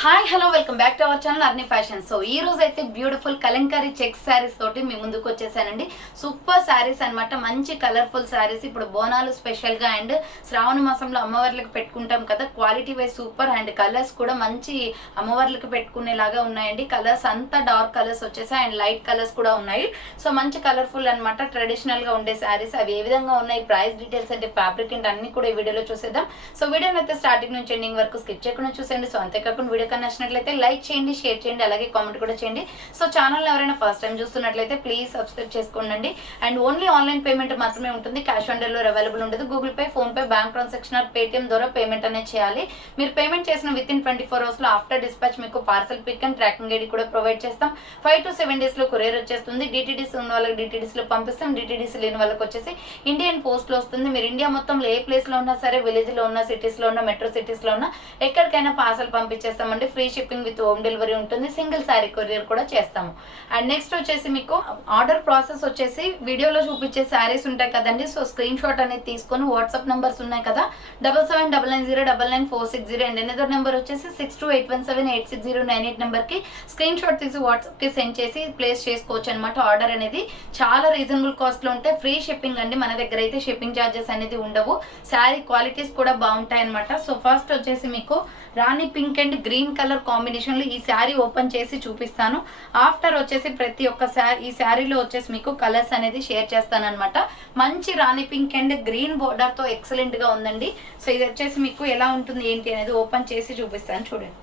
Hi hello welcome back to our channel అర్ని fashion. So ఈ రోజు అయితే బ్యూటిఫుల్ కలంకారీ చెక్స్ శారీస్ తోటి మీ ముందుకు వచ్చేసానండి. సూపర్ శారీస్ అన్నమాట, మంచి కలర్ఫుల్ శారీస్. ఇప్పుడు బోనాలు స్పెషల్ గా అండ్ శ్రావణ మాసంలో అమ్మవార్లకు పెట్టుకుంటాం కదా, quality wise super and colours కూడా మంచి అమ్మవార్లకు పెట్టుకునేలాగా ఉన్నాయండి. కలర్స్ అంతా డార్క్ కలర్స్ వచ్చేసాయి అండ్ లైట్ కలర్స్ కూడా ఉన్నాయి. సో మంచి కలర్ఫుల్ అనమాట, ట్రెడిషనల్ గా ఉండే శారీస్. అవి ఏ విధంగా ఉన్నాయి, ప్రైస్ డీటెయిల్స్ అంటే ఫ్యాబ్రిక్ అంటే అన్ని కూడా ఈ వీడియోలో చూసేద్దాం. సో వీడియోని అయితే స్టార్టింగ్ నుంచి ఎండింగ్ వరకు స్కిప్ చేయకుండా చూసేయండి. సో అంతేకాకుండా వీడియో నచ్చినట్లయితే లైక్ చేయండి, షేర్ చేయండి, అలాగే కామెంట్ కూడా చేయండి. సో ఛానల్ ఎవరైనా ఫస్ట్ టైం చూస్తున్నట్లయితే ప్లీజ్ సబ్స్క్రైబ్ చేసుకోండి. అండ్ ఓన్లీ ఆన్లైన్ పేమెంట్ మాత్రమే ఉంటుంది, క్యాష్ ఆన్ డెలివరీ అవైలబుల్ ఉండదు. గూగుల్ పే, ఫోన్ పే, బ్యాంక్ ట్రాన్సాక్షన్ ఆర్ పేటిఎం ద్వారా పేమెంట్ అనేది చేయాలి. మీరు పేమెంట్ చేసిన విత్ ఇన్ 24 hours లో ఆఫ్టర్ డిస్పాచ్ మీకు parcel pick and tracking ID కూడా ప్రొవైడ్ చేస్తాం. 5 to 7 days లో కొరియర్ వచ్చేస్తుంది. డిటిడిసి ఉన్న వాళ్ళకి డిటిడిసి లో పంపిస్తాం, డిటిడిసి లేని వాళ్ళకి వచ్చేసి ఇండియన్ పోస్ట్ లో వస్తుంది. మీరు ఇండియా మొత్తంలో ఏ ప్లేస్ లో ఉన్నా సరే, విలేజ్ లో ఉన్న, సిటీస్ లో ఉన్న, మెట్రో సిటీస్ లో ఉన్న ఎక్కడికైనా పార్సల్ పంపించేస్తామండి. Free shipping with home delivery ఉంటుంది. సింగిల్ శారీ కొరియర్ కూడా చేస్తాము. అండ్ నెక్స్ట్ వచ్చేసి మీకు ఆర్డర్ ప్రాసెస్ వచ్చేసి వీడియోలో చూపించే శారీస్ ఉంటాయి కదండి. సో స్క్రీన్ షాట్ అనేది తీసుకొని వాట్సాప్ నెంబర్స్ ఉన్నాయి కదా, 7799099460 అండ్ ఎనదర్ నెంబర్ వచ్చేసి 6281786098 నెంబర్ కి స్క్రీన్ షాట్ తీసి వాట్సాప్ కి సెండ్ చేసి ప్లేస్ చేసుకోవచ్చు అనమాట. ఆర్డర్ అనేది చాలా రీజనబుల్ కాస్ట్ లో ఉంటాయి. ఫ్రీ షిప్పింగ్ అండి, మన దగ్గర అయితే షిప్పింగ్ ఛార్జెస్ అనేది ఉండవు. శారీ క్వాలిటీస్ కూడా బాగుంటాయి అనమాట. సో ఫస్ట్ వచ్చేసి మీకు rani pink and green colour combination లో ఈ శారీ ఓపెన్ చేసి చూపిస్తాను. ఆఫ్టర్ వచ్చేసి ప్రతి ఒక్క ఈ శారీలో వచ్చేసి మీకు కలర్స్ అనేది షేర్ చేస్తాను అనమాట. మంచి రాణి పింక్ అండ్ గ్రీన్ బోర్డర్ తో ఎక్సలెంట్ గా ఉందండి. సో ఇది వచ్చేసి మీకు ఎలా ఉంటుంది ఏంటి అనేది ఓపెన్ చేసి చూపిస్తాను చూడండి.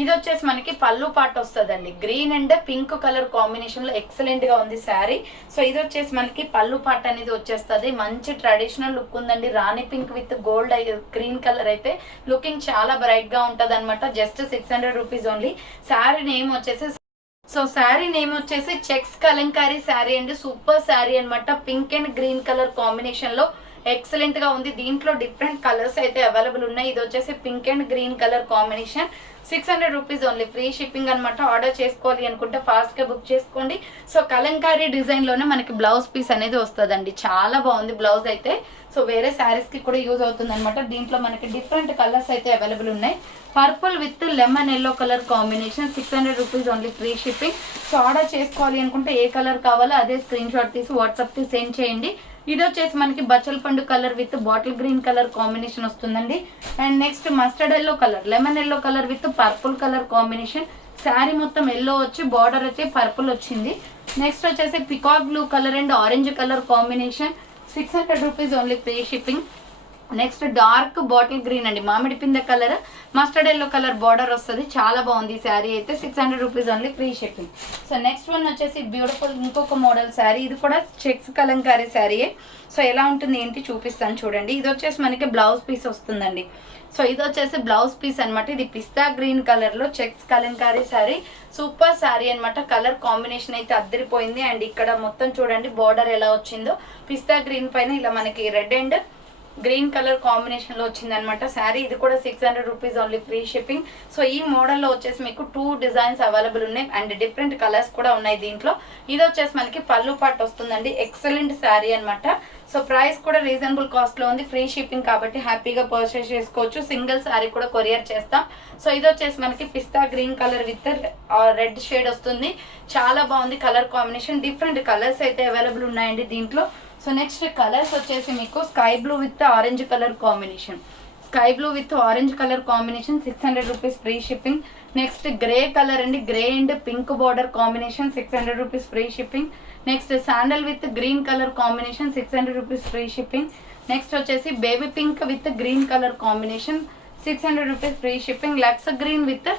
ఇది వచ్చేసి మనకి పళ్ళు పాట వస్తుందండి, green and pink colour combination లో ఎక్సలెంట్ గా ఉంది శారీ. సో ఇది వచ్చేసి మనకి పళ్ళు పాట అనేది వచ్చేస్తుంది. మంచి ట్రెడిషనల్ లుక్ ఉందండి. Rani pink with gold green colour అయితే లుకింగ్ చాలా బ్రైట్ గా ఉంటది అనమాట. Just 600 rupees only. Sari name వచ్చేసి చెక్స్ కలంకారీ శారీ అండి. సూపర్ శారీ అనమాట. Pink and green colour combination లో ఎక్సలెంట్ గా ఉంది. దీంట్లో డిఫరెంట్ కలర్స్ అయితే అవైలబుల్ ఉన్నాయి. ఇది వచ్చేసి pink and green colour combination, 600 rupees only. Free shipping అనమాట. ఆర్డర్ చేసుకోవాలి అనుకుంటే ఫాస్ట్ గా బుక్ చేసుకోండి. సో కలంకారీ డిజైన్ లోనే మనకి బ్లౌజ్ పీస్ అనేది వస్తుందండి. చాలా బాగుంది బ్లౌజ్ అయితే. సో వేరే శారీస్ కి కూడా యూజ్ అవుతుంది అనమాట. దీంట్లో మనకి డిఫరెంట్ కలర్స్ అయితే అవైలబుల్ ఉన్నాయి. Purple with lemon yellow colour combination, 600 rupees only. Free shipping. So order చేసుకోవాలి అనుకుంటే ఏ కలర్ కావాలో అదే స్క్రీన్ షాట్ తీసి వాట్సాప్ కి సెండ్ చేయండి. ఇది వచ్చేసి మనకి బచ్చల పండు colour with bottle green colour combination వస్తుందండి. And next mustard yellow colour, lemon yellow colour with purple colour combination. Sari మొత్తం ఎల్లో వచ్చి బార్డర్ అయితే పర్పుల్ వచ్చింది. నెక్స్ట్ వచ్చేసి peacock blue colour and orange colour combination, 600 rupees only. Free shipping. Next dark bottle green అండి, మామిడి పింద colour, mustard yellow colour border వస్తుంది. చాలా బాగుంది ఈ శారీ అయితే. 600 rupees only. Free shipping. So next one వచ్చేసి బ్యూటిఫుల్ ఇంకొక మోడల్ శారీ. ఇది కూడా చెక్స్ కలంకారీ శారీయే. సో ఎలా ఉంటుంది ఏంటి చూపిస్తాను చూడండి. ఇది వచ్చేసి మనకి బ్లౌజ్ పీస్ వస్తుందండి. సో ఇది వచ్చేసి బ్లౌజ్ పీస్ అనమాట. ఇది పిస్తా గ్రీన్ కలర్ లో చెక్స్ కలంకారీ శారీ. సూపర్ శారీ అనమాట. కలర్ కాంబినేషన్ అయితే అద్దరిపోయింది. అండ్ ఇక్కడ మొత్తం చూడండి బార్డర్ ఎలా వచ్చిందో. పిస్తా గ్రీన్ పైన ఇలా మనకి red and green colour combination లో వచ్చింది అనమాట శారీ. ఇది కూడా 600 rupees only. Free shipping. So ఈ మోడల్ లో వచ్చేసి మీకు 2 డిజైన్స్ అవైలబుల్ ఉన్నాయి అండ్ డిఫరెంట్ కలర్స్ కూడా ఉన్నాయి దీంట్లో. ఇది వచ్చేసి మనకి పళ్ళు పాటు వస్తుందండి. ఎక్సలెంట్ శారీ అనమాట. సో ప్రైస్ కూడా రీజనబుల్ కాస్ట్ లో ఉంది. ఫ్రీ షిప్పింగ్ కాబట్టి హ్యాపీగా పర్చేస్ చేసుకోవచ్చు. సింగిల్ శారీ కూడా కొరియర్ చేస్తాం. సో ఇది వచ్చేసి మనకి pista green colour with red shade వస్తుంది. చాలా బాగుంది కలర్ కాంబినేషన్. డిఫరెంట్ కలర్స్ అయితే అవైలబుల్ ఉన్నాయండి దీంట్లో. సో నెక్స్ట్ కలర్స్ వచ్చేసి మీకు sky blue with orange colour combination, 600 rupees. Free shipping. Next grey colour అండి, grey and pink border combination, 600 rupees. Free shipping. Next sandal with green colour combination, 600 rupees. Free shipping. Next వచ్చేసి baby pink with green colour combination, 600 rupees. Free shipping. లక్స్ green with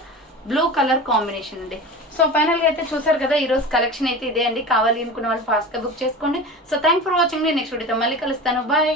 blue colour combination అండి. So final గా అయితే చూసారు కదా, ఈ రోజు collection అయితే ఇదే అండి. కావాలి అనుకున్న వాళ్ళు ఫాస్ట్ గా బుక్ చేసుకోండి. So thank for watching. Next వీడియోతో మళ్ళీ కలుస్తాను. బాయ్.